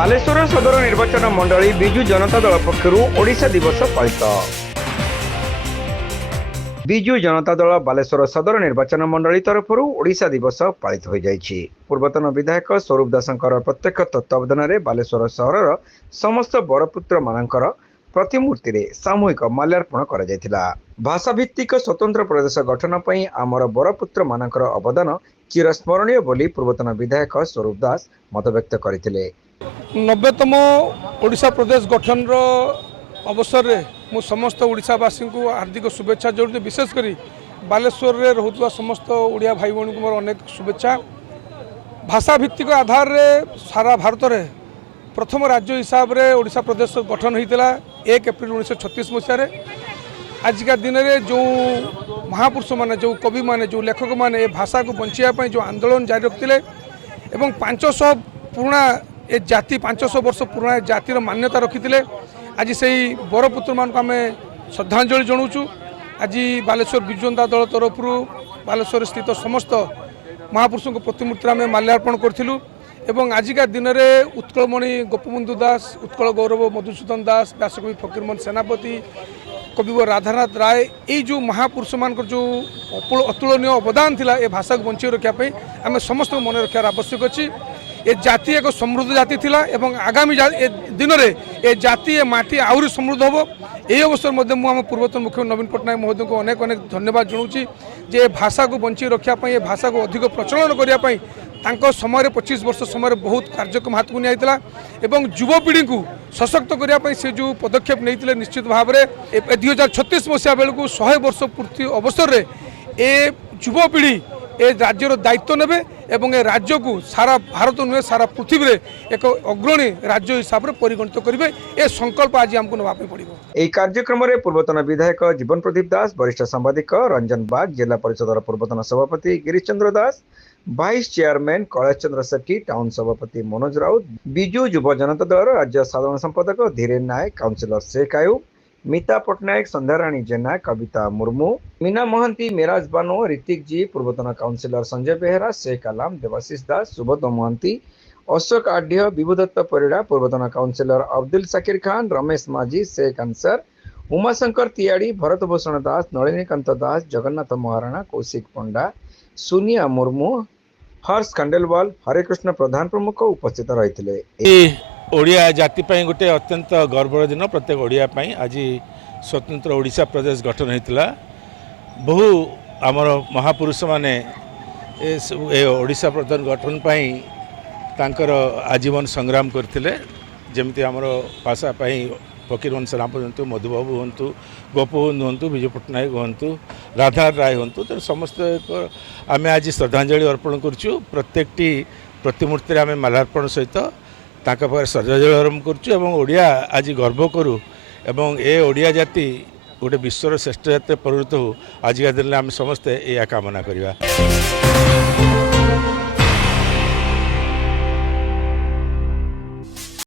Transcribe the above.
बालेश्वर सदर निर्वाचन मंडली विजु जनता दल पक्षर ओडिशा दिवस पालित। विजु जनता दल बालेश्वर सदर निर्वाचन मंडली तरफ ओडिशा दिवस पालित हो जाइछि। पूर्वतन विधायक स्वरूप दासंकर प्रत्यक्ष तत्वावधान में बालेश्वर सहर समस्त बड़पुत्र मानकर प्रतिमूर्ति रे सामूहिक माल्यार्पण करा जायतिला। भाषाभित्तिक स्वतंत्र प्रदेश गठन पई आमर बड़पुत्र मानकर अवदान चिरस्मरणीय बोली पूर्वतन विधायक स्वरूप दास मत व्यक्त करथिले। 90तम ओडिशा प्रदेश गठन अवसर में मु समस्त ओडिशावासी को हार्दिक शुभेच्छा जोड़े। विशेषकर बालेश्वर में रोकवा समस्त ओडिया भाई भौणी को मोर अनेक शुभेच्छा। भाषा भित्तिक आधार में सारा भारत में प्रथम राज्य हिसाब से ओडिशा प्रदेश गठन होता 1 एप्रिल 1936 मसीह। आजिका दिन में जो महापुरुष मैंने जो कवि मैंने जो लेखक मैंने भाषा को बचाई जो आंदोलन जारी रखते एवं 500 पुराना ए जाति 500 वर्ष पुराना जातिर मान्यता रखी आज से बड़पुत्र मान आम श्रद्धांजलि जनाऊँ। आज बालेश्वर विजु जनता दल तरफ बालेश्वर स्थित समस्त महापुरुषों प्रतिमूर्ति आम माल्यार्पण करूँ। एवं आजिका दिन में उत्कलमणि गोपबंधु दास, उत्कल गौरव मधुसूदन दास, व्यासकवि फकीरमोहन सेनापति, कविवर राधानाथ राय, ये जो महापुरुष मान जो अतुलनीय अवदान थिला ए भाषा को बंचाई रखापी आम समस्त मन रखार आवश्यक अच्छी। ए जाति एक समृद्ध जाति थिला एवं आगामी दिन में ए जाति ए माटी आहरी समृद्ध हम। यही अवसर मध्य आम पूर्वतन मुख्यमंत्री नवीन पट्टनायक महोदय को अनेक अनेक धन्यवाद जनाऊँ जे भाषा को बंचाई रखापी भाषा को अधिक प्रचलन करने तांको समय 25 वर्ष समय बहुत कार्यक्रम हाथ को निया एवं युवपीढ़ी को सशक्त करने से जो पदक्षेप नहीं निश्चित भाव में 2036 मसीहा बेलू 100 वर्ष पूर्ति अवसर में ए युवपीढ़ी ए राज्यर दायित्व नेबे एवं ए राज्य को सारा भारत नुहे सारा पृथ्वी में एक अग्रणी राज्य हिसाब से परिगणित करेंगे। ए संकल्प आज आमको नवाई पड़ो। यह कार्यक्रम में पूर्वतन विधायक जीवन प्रदीप दास, वरिष्ठ सांबादिक रंजन बाग, जिला परिषद पूर्वतन सभापति गिरीश चंद्र दास, वाइस चेयरमैन कैलाश चंद्र सेठी, टाउन सभापति मनोज राउत, विजु युव जनता दल राज्य साधारण संपादक धीरेन नायक, काउंसिलर शेख आयुब, मीता पट्टनायक, संध्याराणी जेना, कविता मुर्मू, मीना महंती, मेराज बानो, ऋतिक जी, पूर्वतन काउंसिलर संजय बेहरा, शेख आलाम, देवाशीष दास, सुबोध महंती, अशोक आढ़, विभुदत्त परिड़ा, पूर्वतन काउंसिलर अब्दुल शाकिर खान, रमेश माझी, शेख अंसर, उमाशंकर तियाड़ी, भरत भूषण दास, नलिनीकांत दास, जगन्नाथ महाराणा, कौशिक पंडा, सुनिया मुर्मू, हर्ष खंडेलवाल, हरेकृष्ण प्रधान प्रमुख उपस्थित रही। ओडिया जाति गोटे अत्यंत गर्वर दिन प्रत्येक ओडिया आज स्वतंत्र ओडिशा प्रदेश गठन होता। बहु आमर महापुरुष माने ओडिशा प्रदेश गठन तांकर आजीवन संग्राम करथिले। जेमती आमर भाषा फकीरमोहन सेनापति हूँ, मधुबाबू हूँ, गोपबंधु हूँ, विजु पट्टनायक हूँ, राधानाथ राय हूँ, तो समस्त आम आज श्रद्धांजलि अर्पण करुँ। प्रत्येकटी प्रतिमूर्ति आम माल्यार्पण सहित ताका पाखे श्रद्धांजलि अर्पण करुँ। ओडिया आज गर्व करूँ एवं ए ओडिया जाति गोटे विश्वर श्रेष्ठ जाति परिणत हो। आजिका दिन में आम समस्ते यह कामना करवा।